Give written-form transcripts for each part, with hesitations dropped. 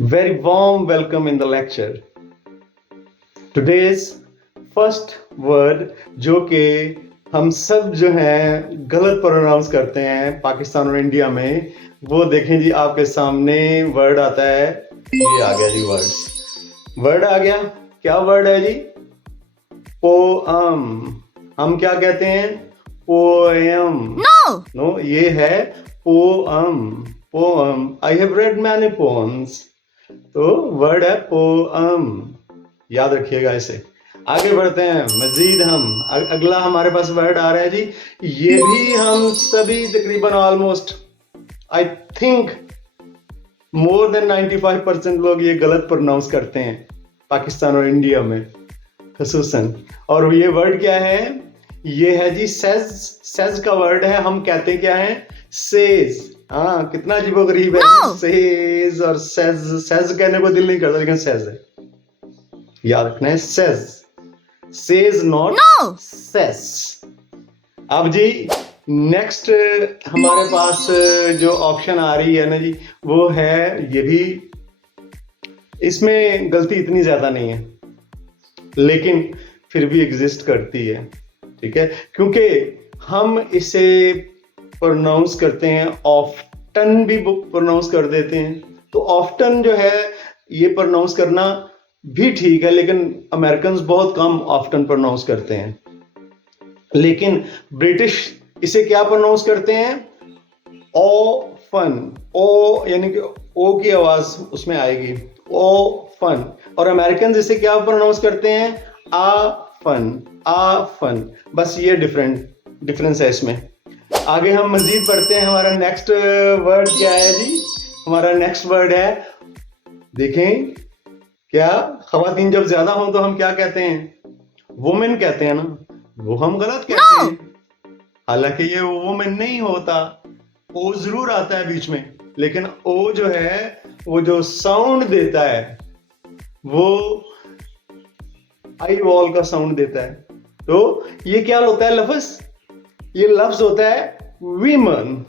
Very warm welcome in the lecture. Today's first word जो कि हम सब जो हैं गलत प्रोनाउंस करते हैं पाकिस्तान और इंडिया में, वो देखें जी आपके सामने वर्ड आता है। ये आ गया जी वर्ड आ गया। क्या वर्ड है जी? पोअम। हम क्या कहते हैं? पोएम। नो, ये है poem. I have read many poems. तो वर्ड है पोअम, याद रखिएगा इसे। आगे बढ़ते हैं मजीद। हम अगला हमारे पास वर्ड आ रहा है जी। ये भी हम सभी तकरीबन almost I think more than 95% लोग ये गलत प्रोनाउंस करते हैं पाकिस्तान और इंडिया में खसूसन। और ये वर्ड क्या है? ये है जी सेज का वर्ड है। हम कहते क्या है? सेज। हाँ, कितना अजीबोगरीब है। सेज और सेज कहने को दिल नहीं करता, लेकिन सेज है, याद रखना है। Says not says. अब जी नेक्स्ट हमारे पास जो ऑप्शन आ रही है ना जी, वो है, ये भी इसमें गलती इतनी ज्यादा नहीं है, लेकिन फिर भी एग्जिस्ट करती है। ठीक है, क्योंकि हम इसे प्रोनाउंस करते हैं, ऑफ्टन भी प्रोनाउंस कर देते हैं। तो ऑफ्टन जो है ये प्रोनाउंस करना भी ठीक है, लेकिन अमेरिकन बहुत कम ऑफ्टन प्रोनाउंस करते हैं। लेकिन ब्रिटिश इसे क्या प्रोनाउंस करते हैं? ऑफन। ओ यानी कि ओ की आवाज उसमें आएगी, ऑफन। और अमेरिकन इसे क्या प्रोनाउंस करते हैं? आफन। बस ये डिफरेंस है इसमें। आगे हम मजीद पढ़ते हैं। हमारा नेक्स्ट वर्ड क्या है जी? हमारा नेक्स्ट वर्ड है, देखें क्या, खवातीन जब ज्यादा हो तो हम क्या कहते हैं? वुमेन कहते हैं ना। वो हम गलत कहते हैं, हालांकि ये वुमेन नहीं होता। ओ जरूर आता है बीच में, लेकिन ओ जो है वो जो साउंड देता है वो आई वॉल का साउंड देता है। तो ये क्या होता है लफ्ज? ये लफ्ज होता है वीमन,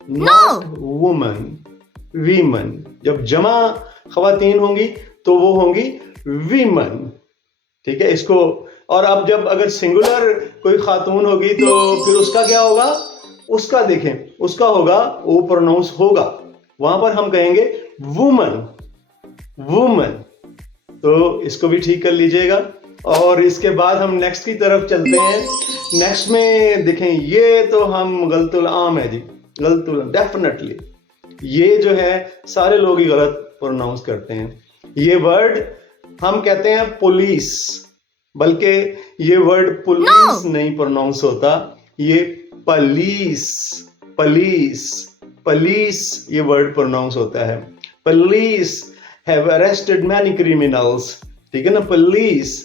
नॉट वुमन। वीमन। जब जमा खवातीन होंगी तो वो होंगी वीमन। ठीक है, इसको। और अब जब अगर सिंगुलर कोई खातून होगी तो फिर उसका क्या होगा? उसका देखें, उसका होगा, वो प्रोनाउंस होगा, वहां पर हम कहेंगे वुमन। तो इसको भी ठीक कर लीजिएगा। और इसके बाद हम नेक्स्ट की तरफ चलते हैं। नेक्स्ट में देखें, ये तो हम गलतुल आम है जी, गलतुल डेफिनेटली। ये जो है सारे लोग ही गलत प्रोनाउंस करते हैं। ये वर्ड हम कहते हैं पुलिस, बल्कि ये वर्ड पुलिस नहीं प्रोनाउंस होता, ये पुलिस ये वर्ड प्रोनाउंस होता है। Police have arrested many criminals. ठीक है ना, पुलिस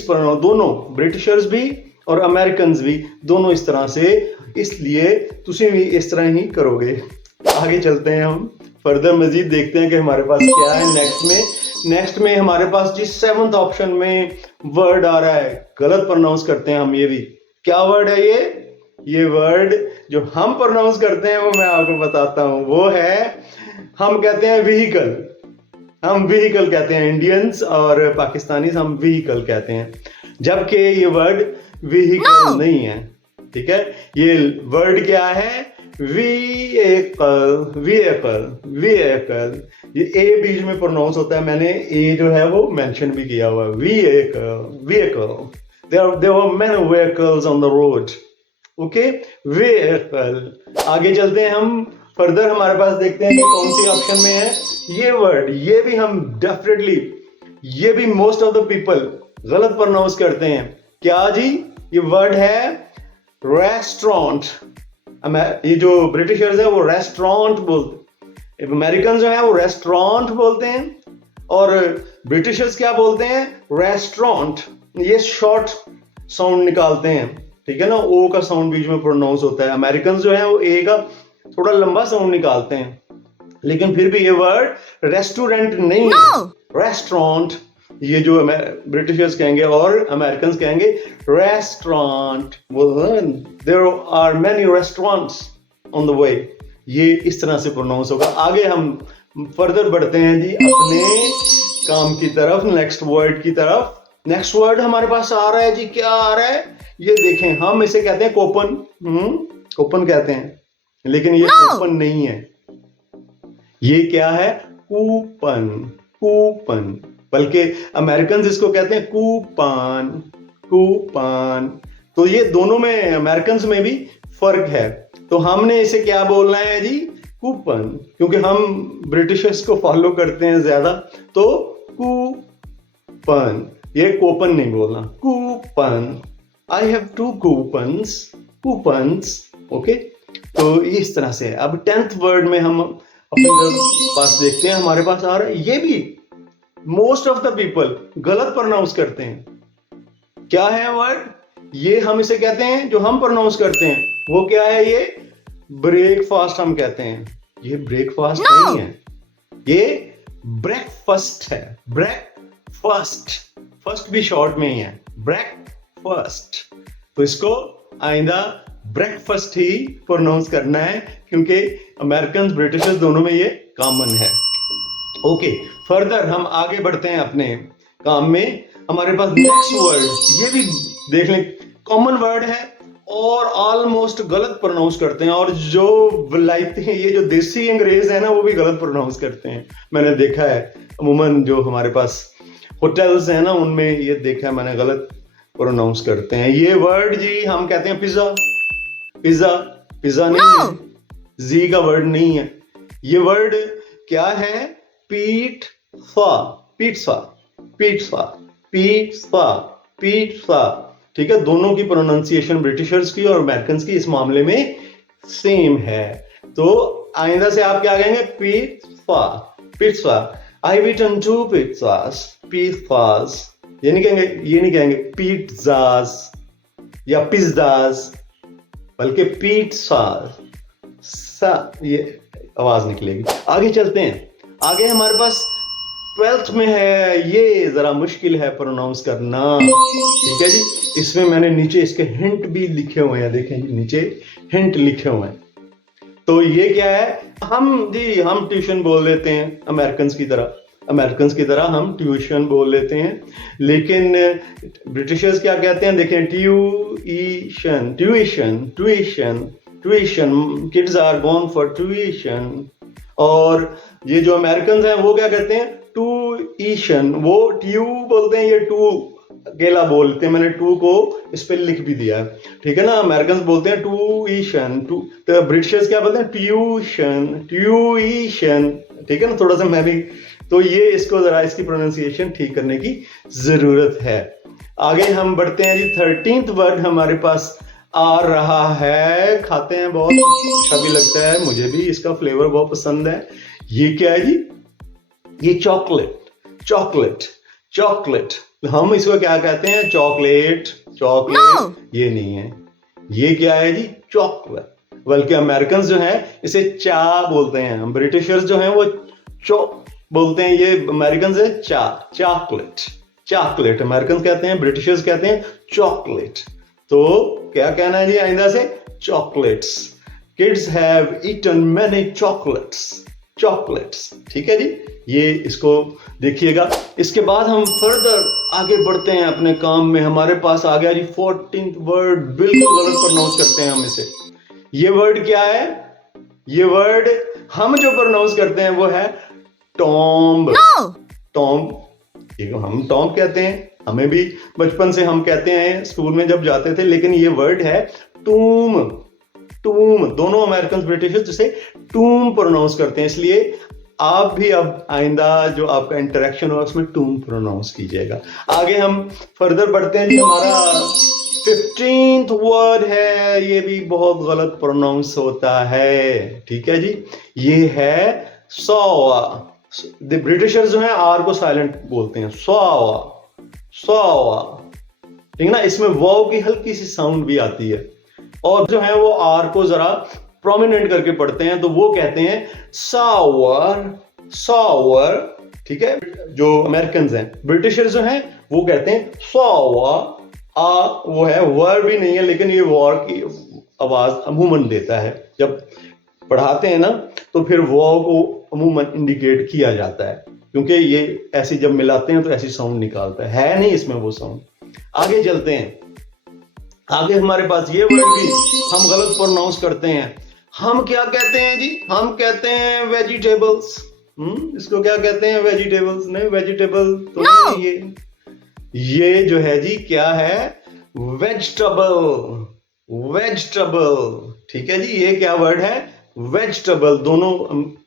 प्रोनाउंस, दोनों ब्रिटिशर्स भी और अमेरिकन भी, दोनों इस तरह से, इसलिए तुम भी इस तरह ही करोगे। आगे चलते हैं हम फर्दर, मजीद देखते हैं कि हमारे पास क्या है नेक्स्ट में हमारे पास जी 7th ऑप्शन में वर्ड आ रहा है, गलत प्रोनाउंस करते हैं हम। ये भी क्या वर्ड है? ये वर्ड जो हम प्रोनाउंस करते हैं वो मैं आपको बताता हूं। वो है, हम कहते हैं व्हीकल। हम व्हीकल कहते हैं, इंडियंस और पाकिस्तानीज हम व्हीकल कहते हैं, जबकि ये वर्ड व्हीकल नहीं है। ठीक है, ये वर्ड क्या है? व्हीकल। ये ए बीच में प्रोनाउंस होता है, मैंने ए जो है वो मेंशन भी किया हुआ है। Vehicle. There were many vehicles on the road. Okay, vehicle. आगे चलते हैं हम फर्दर, हमारे पास देखते हैं कि कौन सी ऑप्शन में है ये वर्ड। ये भी हम डेफिनेटली, ये भी मोस्ट ऑफ द पीपल गलत प्रोनाउंस करते हैं। क्या जी? ये वर्ड है रेस्टोरेंट। ये जो ब्रिटिशर्स है वो रेस्टोरेंट बोलते, अमेरिकन जो है वो रेस्टोरेंट बोलते हैं, और ब्रिटिशर्स क्या बोलते हैं? रेस्टोरेंट। ये शॉर्ट साउंड निकालते हैं, ठीक है ना, ओ का साउंड बीच में प्रोनाउंस होता है। अमेरिकन जो है वो ए का थोड़ा लंबा साउंड निकालते हैं, लेकिन फिर भी ये वर्ड रेस्टोरेंट नहीं है, रेस्टोरेंट। ये जो ब्रिटिशर्स कहेंगे और अमेरिकन कहेंगे restaurant. There are many restaurants on the way, ये इस तरह से प्रोनाउंस होगा। आगे हम फर्दर बढ़ते हैं जी अपने काम की तरफ, नेक्स्ट वर्ड की तरफ। नेक्स्ट वर्ड हमारे पास आ रहा है जी, क्या आ रहा है ये देखें, हम इसे कहते हैं कोपन। कोपन कहते हैं, लेकिन ये कोपन नहीं है, ये क्या है, कूपन। कूपन, बल्कि अमेरिकन इसको कहते हैं कूपन। कूपन, तो ये दोनों में अमेरिकन में भी फर्क है। तो हमने इसे क्या बोलना है जी, कूपन, क्योंकि हम ब्रिटिशर्स को फॉलो करते हैं ज्यादा, तो कूपन, ये कोपन नहीं बोलना, coupon. I have 2 coupons, coupons, okay. तो इस तरह से अब 10th वर्ड में हम अपने पास देखते हैं, हमारे पास आ रहा है, ये भी मोस्ट ऑफ द पीपल गलत प्रोनाउंस करते हैं। क्या है वर्ड, ये हम इसे कहते हैं, जो हम प्रोनाउंस करते हैं वो क्या है, ये ब्रेकफास्ट हम कहते हैं। ये ब्रेकफास्ट नहीं है, ये ब्रेकफास्ट है। ब्रेकफास्ट, फर्स्ट भी शॉर्ट में ही है, ब्रेकफास्ट। तो इसको आइंदा ब्रेकफास्ट ही प्रोनाउंस करना है, क्योंकि अमेरिकन ब्रिटिशर्स दोनों में ये कॉमन है। ओके, फर्दर हम आगे बढ़ते हैं अपने काम में। हमारे पास नेक्स्ट वर्ड, ये भी देख लें, कॉमन वर्ड है और ऑलमोस्ट गलत प्रोनाउंस करते हैं, और जो विलायती हैं, ये जो देसी अंग्रेज है ना, वो भी गलत प्रोनाउंस करते हैं। मैंने देखा है, अमूमन जो हमारे पास होटल्स हैं ना, उनमें ये देखा है मैंने, गलत प्रोनाउंस करते हैं। ये वर्ड जी हम कहते हैं पिज्जा। पिज्जा, पिज्जा नहीं है, जी का वर्ड नहीं है। ये वर्ड क्या है, pizza, pizza, pizza, pizza, pizza. ठीक है, दोनों की प्रोनाउंसिएशन ब्रिटिशर्स की और अमेरिकन की इस मामले में सेम है। तो आइंदा से आप क्या कहेंगे, pizza, pizza. I have eaten 2 pizzas, pizzas. ये नहीं कहेंगे पिज़्ज़ास या पिज़्ज़ास, बल्कि पिज़्ज़ा, ये आवाज निकलेगी। आगे चलते हैं, आगे हमारे पास 12th में है, ये जरा मुश्किल है प्रोनाउंस करना। ठीक है जी, इसमें मैंने नीचे इसके हिंट भी लिखे हुए हैं, देखें नीचे हिंट लिखे हुए हैं। तो ये क्या है, हम ट्यूशन बोल लेते हैं अमेरिकन की तरह, हम ट्यूशन बोल लेते हैं, लेकिन ब्रिटिशर्स क्या कहते हैं, देखें, tuition, tuition, tuition, tuition, kids are gone for tuition. और ये जो अमेरिकन हैं वो क्या कहते हैं, ट्यूशन, वो ट्यू बोलते हैं, ये टू अकेला बोलते हैं, मैंने टू को इस पे लिख भी दिया है। ठीक है ना, अमेरिकन बोलते हैं ट्यूशन, तो ब्रिटिशर्स क्या बोलते हैं, ट्यूशन, ट्यूशन। ठीक है ना, थोड़ा सा मैं भी, तो ये इसको जरा इसकी प्रोनाउंसिएशन ठीक करने की जरूरत है। आगे हम बढ़ते हैं जी, 13th वर्ड हमारे पास आ रहा है, खाते हैं, बहुत अच्छा भी लगता है, मुझे भी इसका फ्लेवर बहुत पसंद है। ये क्या है जी, ये चॉकलेट, चॉकलेट, चॉकलेट। हम इसको क्या कहते हैं, चॉकलेट, चॉकलेट, ये नहीं है। ये क्या है जी, चॉकलेट, बल्कि अमेरिकन जो है इसे चा बोलते हैं, हम ब्रिटिशर्स जो हैं वो चो बोलते हैं, ये अमेरिकन है चा, चॉकलेट, चॉकलेट अमेरिकन कहते हैं, ब्रिटिशर्स कहते हैं चॉकलेट। तो क्या कहना है जी आइंदा से, chocolates, kids have eaten many chocolates, chocolates. ठीक है जी, ये इसको देखिएगा। इसके बाद हम फर्दर आगे बढ़ते हैं अपने काम में। हमारे पास आ गया जी 14th वर्ड, बिल्कुल गलत प्रोनाउंस करते हैं हम इसे। ये वर्ड क्या है, ये वर्ड हम जो प्रोनाउंस करते हैं वो है टॉम्ब, टॉम्ब। हम टॉम्ब कहते हैं, हमें भी बचपन से हम कहते हैं स्कूल में जब जाते थे, लेकिन ये वर्ड है टूम, टूम। दोनों अमेरिकन ब्रिटिश जिसे टूम प्रोनाउंस करते हैं, इसलिए आप भी अब आइंदा जो आपका इंटरेक्शन होगा उसमें टूम प्रोनाउंस कीजिएगा। आगे हम फर्दर बढ़ते हैं जी, हमारा 15th वर्ड है, ये भी बहुत गलत प्रोनाउंस होता है। ठीक है जी, ये है सौवा। द ब्रिटिशर्स जो है आर को साइलेंट बोलते हैं, सौवा, सौवा। ठीक है ना, इसमें वाव की हल्की सी साउंड भी आती है, और जो है वो आर को जरा प्रोमिनेंट करके पढ़ते हैं, तो वो कहते हैं सावर, सावर। ठीक है, जो अमेरिकन हैं, ब्रिटिशर्स जो हैं वो कहते हैं सावा। आ वो है, वर भी नहीं है, लेकिन ये वॉर की आवाज अमूमन देता है। जब पढ़ाते हैं ना तो फिर वो को अमूमन इंडिकेट किया जाता है, क्योंकि ये ऐसी जब मिलाते हैं तो ऐसी साउंड निकालता है नहीं इसमें वो साउंड। आगे चलते हैं, आगे हमारे पास ये वर्ड भी हम गलत प्रोनाउंस करते हैं। हम क्या कहते हैं जी, हम कहते हैं वेजिटेबल्स। इसको क्या कहते हैं, वेजिटेबल्स। नहीं, वेजिटेबल तो नहीं, ये जो है जी क्या है, वेजिटेबल, वेजिटेबल। ठीक है जी, ये क्या वर्ड है, वेजिटेबल। दोनों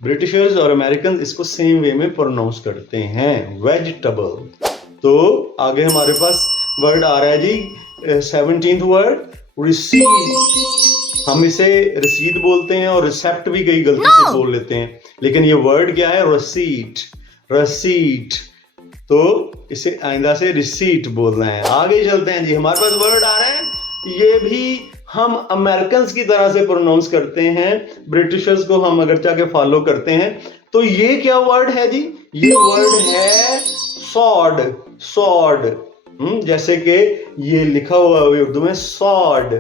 ब्रिटिशर्स और अमेरिकन इसको सेम वे में प्रोनाउंस करते हैं, वेजिटेबल। तो आगे हमारे पास वर्ड आ रहा है जी 17th वर्ड, रिसीट। हम इसे रसीद बोलते हैं और रिसेप्ट भी कई गलती से बोल लेते हैं, लेकिन ये वर्ड क्या है, रसीट, रसीट। तो इसे आइंदा से रिसीट बोलना है। आगे चलते हैं जी, हमारे पास वर्ड आ रहा है, ये भी हम अमेरिकन की तरह से प्रोनाउंस करते हैं, ब्रिटिशर्स को हम अगर चाहे फॉलो करते हैं। तो ये क्या वर्ड है जी, ये वर्ड है सॉर्ड, सॉर्ड। जैसे कि ये लिखा हुआ है उर्दू में सॉर्ड,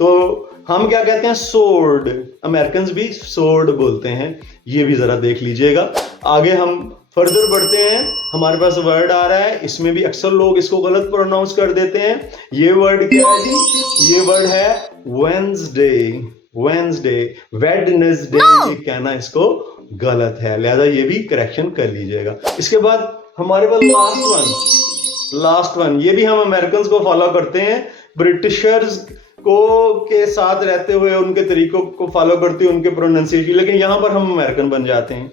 तो हम क्या कहते हैं, सोर्ड। अमेरिकन भी सोर्ड बोलते हैं, ये भी जरा देख लीजिएगा। आगे हम फर्दर बढ़ते हैं, हमारे पास वर्ड आ रहा है, इसमें भी अक्सर लोग इसको गलत प्रोनाउंस कर देते हैं। ये वर्ड क्या है जी, ये वर्ड है वेडनेसडे, वेडनेसडे, वेडनेसडे। ये कहना इसको गलत है, लिहाजा ये भी करेक्शन कर लीजिएगा। इसके बाद हमारे पास लास्ट वन, लास्ट वन, ये भी हम अमेरिकन को फॉलो करते हैं, ब्रिटिशर्स को के साथ रहते हुए उनके तरीकों को फॉलो करते हुए उनके प्रोनाउंसिएशन, लेकिन यहां पर हम अमेरिकन बन जाते हैं।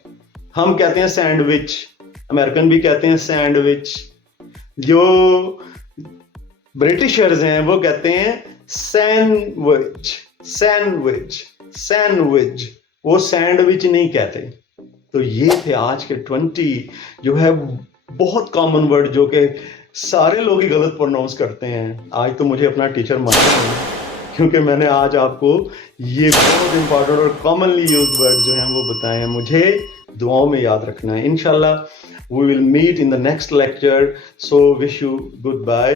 हम कहते हैं सैंडविच, अमेरिकन भी कहते हैं सैंडविच। जो ब्रिटिशर्स हैं वो कहते हैं सैंडविच, सैंडविच, सैंडविच, वो सैंडविच नहीं कहते। तो ये थे आज के 20 जो है बहुत कॉमन वर्ड जो कि सारे लोग ही गलत प्रोनाउंस करते हैं। आज तो मुझे अपना टीचर मानना है, क्योंकि मैंने आज आपको ये बहुत इंपॉर्टेंट और कॉमनली यूज्ड वर्ड जो हैं वो बताए हैं। मुझे दुआओं में याद रखना है। इंशाल्लाह we will meet in the next lecture, so wish you good bye.